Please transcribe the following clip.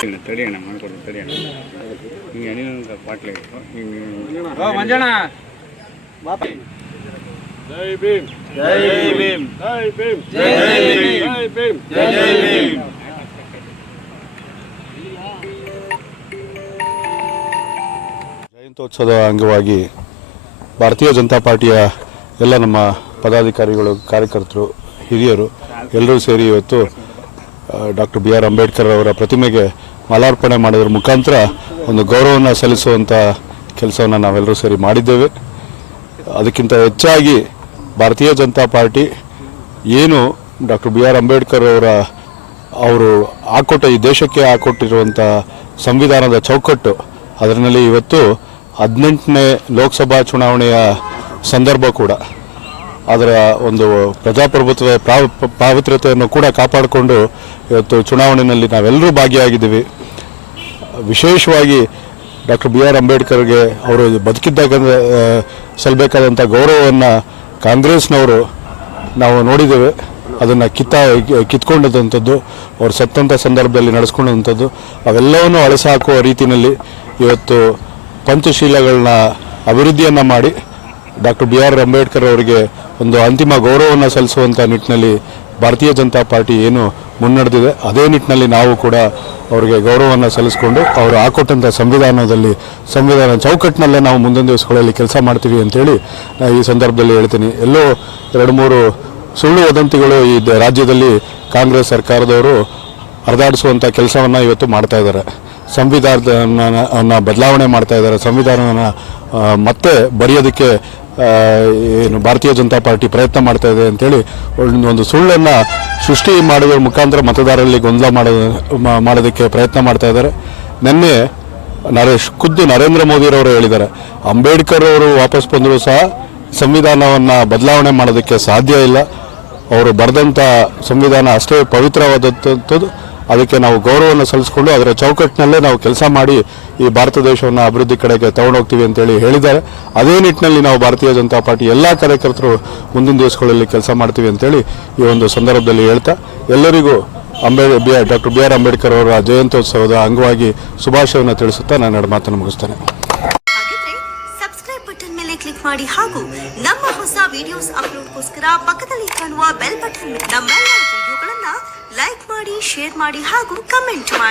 ತಡಿಯಣ್ಣ ಮಾಡ್ಕೊಡ್ತೀನಿ ತಡಿಯಣ್ಣ ಹಿಂಗೆ ಎಣ್ಣೆ ಪಾಟ್ಲೆ ಮಂಜಣ್ಣ ಜೈ ಭೀಮ್ ಜೈ ಭೀಮ್ ಜೈ ಭೀಮ್ ಜೈ ಭೀಮ್ ಜೈ ಭೀಮ್. ಜಯಂತ್ಯೋತ್ಸವದ ಅಂಗವಾಗಿ ಭಾರತೀಯ ಜನತಾ ಪಾರ್ಟಿಯ ಎಲ್ಲ ನಮ್ಮ ಪದಾಧಿಕಾರಿಗಳು, ಕಾರ್ಯಕರ್ತರು, ಹಿರಿಯರು ಎಲ್ಲರೂ ಸೇರಿ ಇವತ್ತು ಡಾಕ್ಟರ್ ಬಿ ಆರ್ ಅಂಬೇಡ್ಕರ್ ಅವರ ಪ್ರತಿಮೆಗೆ ಮಾಲಾರ್ಪಣೆ ಮಾಡೋದ್ರ ಮುಖಾಂತರ ಒಂದು ಗೌರವವನ್ನು ಸಲ್ಲಿಸುವಂಥ ಕೆಲಸವನ್ನು ನಾವೆಲ್ಲರೂ ಸೇರಿ ಮಾಡಿದ್ದೇವೆ. ಅದಕ್ಕಿಂತ ಹೆಚ್ಚಾಗಿ ಭಾರತೀಯ ಜನತಾ ಪಾರ್ಟಿ ಏನು ಡಾಕ್ಟರ್ ಬಿ ಆರ್ ಅಂಬೇಡ್ಕರ್ ಅವರು ಈ ದೇಶಕ್ಕೆ ಹಾಕೊಟ್ಟಿರುವಂಥ ಸಂವಿಧಾನದ ಚೌಕಟ್ಟು, ಅದರಲ್ಲಿ ಇವತ್ತು 18ನೇ ಲೋಕಸಭಾ ಚುನಾವಣೆಯ ಸಂದರ್ಭ ಕೂಡ ಅದರ ಒಂದು ಪ್ರಜಾಪ್ರಭುತ್ವ ಪಾವಿತ್ರ್ಯತೆಯನ್ನು ಕೂಡ ಕಾಪಾಡಿಕೊಂಡು ಇವತ್ತು ಚುನಾವಣೆಯಲ್ಲಿ ನಾವೆಲ್ಲರೂ ಭಾಗಿಯಾಗಿದ್ದೀವಿ. ವಿಶೇಷವಾಗಿ ಡಾಕ್ಟರ್ ಬಿ ಆರ್ ಅಂಬೇಡ್ಕರ್ಗೆ ಅವರು ಬದುಕಿದ್ದಾಗ ಸಲ್ಲಬೇಕಾದಂಥ ಗೌರವವನ್ನು ಕಾಂಗ್ರೆಸ್ನವರು ನಾವು ನೋಡಿದ್ದೇವೆ. ಅದನ್ನು ಕಿತ್ಕೊಂಡಂಥದ್ದು, ಅವರು ಸತ್ತಂಥ ಸಂದರ್ಭದಲ್ಲಿ ನಡೆಸ್ಕೊಂಡಂಥದ್ದು, ಅವೆಲ್ಲವನ್ನು ಅಳಸ ಹಾಕುವ ರೀತಿಯಲ್ಲಿ ಇವತ್ತು ಪಂಚಶೀಲಗಳನ್ನ ಅಭಿವೃದ್ಧಿಯನ್ನು ಮಾಡಿ ಡಾಕ್ಟರ್ ಬಿ ಆರ್ ಅಂಬೇಡ್ಕರ್ ಅವರಿಗೆ ಒಂದು ಅಂತಿಮ ಗೌರವವನ್ನು ಸಲ್ಲಿಸುವಂಥ ನಿಟ್ಟಿನಲ್ಲಿ ಭಾರತೀಯ ಜನತಾ ಪಾರ್ಟಿ ಏನು ಮುನ್ನಡೆದಿದೆ, ಅದೇ ನಿಟ್ಟಿನಲ್ಲಿ ನಾವು ಕೂಡ ಅವರಿಗೆ ಗೌರವವನ್ನು ಸಲ್ಲಿಸ್ಕೊಂಡು ಅವರು ಹಾಕೊಟ್ಟಂಥ ಸಂವಿಧಾನ ಚೌಕಟ್ಟಿನಲ್ಲೇ ನಾವು ಮುಂದಿನ ದಿವಸಗಳಲ್ಲಿ ಕೆಲಸ ಮಾಡ್ತೀವಿ ಅಂತೇಳಿ ಈ ಸಂದರ್ಭದಲ್ಲಿ ಹೇಳ್ತೀನಿ. ಎಲ್ಲೋ 2-3 ಸುಳ್ಳು ವದಂತಿಗಳು ಈ ರಾಜ್ಯದಲ್ಲಿ ಕಾಂಗ್ರೆಸ್ ಸರ್ಕಾರದವರು ಹರಿದಾಡಿಸುವಂಥ ಕೆಲಸವನ್ನು ಇವತ್ತು ಮಾಡ್ತಾ ಇದ್ದಾರೆ. ಸಂವಿಧಾನವನ್ನು ಬದಲಾವಣೆ ಮಾಡ್ತಾ ಇದ್ದಾರೆ. ಸಂವಿಧಾನವನ್ನು ಮತ್ತೆ ಬರೆಯೋದಕ್ಕೆ ಏನು ಭಾರತೀಯ ಜನತಾ ಪಾರ್ಟಿ ಪ್ರಯತ್ನ ಮಾಡ್ತಾ ಇದೆ ಅಂತೇಳಿ ಒಂದು ಸುಳ್ಳನ್ನು ಸೃಷ್ಟಿ ಮಾಡುವ ಮುಖಾಂತರ ಮತದಾರರಲ್ಲಿ ಗೊಂದಲ ಮಾಡೋದಕ್ಕೆ ಪ್ರಯತ್ನ ಮಾಡ್ತಾ ಇದ್ದಾರೆ. ನಿನ್ನೆ ಖುದ್ದು ನರೇಂದ್ರ ಮೋದಿರವರು ಹೇಳಿದ್ದಾರೆ, ಅಂಬೇಡ್ಕರ್ ಅವರು ವಾಪಸ್ ಬಂದರೂ ಸಹ ಸಂವಿಧಾನವನ್ನು ಬದಲಾವಣೆ ಮಾಡೋದಕ್ಕೆ ಸಾಧ್ಯ ಇಲ್ಲ. ಅವರು ಬರೆದಂಥ ಸಂವಿಧಾನ ಅಷ್ಟೇ ಪವಿತ್ರವಾದಂಥದ್ದು. ಅದಕ್ಕೆ ನಾವು ಗೌರವವನ್ನು ಸಲ್ಲಿಸ್ಕೊಂಡು ಅದರ ಚೌಕಟ್ಟಿನಲ್ಲೇ ನಾವು ಕೆಲಸ ಮಾಡಿ ಈ ಭಾರತ ದೇಶವನ್ನು ಅಭಿವೃದ್ಧಿ ಕಡೆಗೆ ತಗೊಂಡೋಗ್ತೀವಿ ಅಂತೇಳಿ ಹೇಳಿದ್ದಾರೆ. ಅದೇ ನಿಟ್ಟಿನಲ್ಲಿ ನಾವು ಭಾರತೀಯ ಜನತಾ ಪಾರ್ಟಿ ಎಲ್ಲ ಕಾರ್ಯಕರ್ತರು ಮುಂದಿನ ದಿವಸಗಳಲ್ಲಿ ಕೆಲಸ ಮಾಡ್ತೀವಿ ಅಂತೇಳಿ ಈ ಒಂದು ಸಂದರ್ಭದಲ್ಲಿ ಹೇಳ್ತಾ ಎಲ್ಲರಿಗೂ ಡಾಕ್ಟರ್ ಬಿ ಆರ್ ಅಂಬೇಡ್ಕರ್ ಅವರ ಜಯಂತ್ಯೋತ್ಸವದ ಅಂಗವಾಗಿ ಶುಭಾಶಯವನ್ನು ತಿಳಿಸುತ್ತಾ ನಾನು 2 ಮಾತನ್ನು ಮುಗಿಸ್ತೇನೆ. ಸಬ್ಸ್ಕ್ರೈಬ್ ಬಟನ್ ಮೇಲೆ ಕ್ಲಿಕ್ ಮಾಡಿ ಹಾಗೂ ನಮ್ಮ ಹೊಸ ವಿಡಿಯೋಸ್ ಅಪ್ಲೋಡ್ಗೋಸ್ಕರ ಪಕ್ಕದಲ್ಲಿ ಕಾಣುವ ಬೆಲ್ ಬಟನ್ ನಮ್ಮೆಲ್ಲ ವಿಡಿಯೋಗಳನ್ನ ಲೈಕ್ ಮಾಡಿ, ಶೇರ್ ಮಾಡಿ ಹಾಗೂ ಕಮೆಂಟ್ ಮಾಡಿ.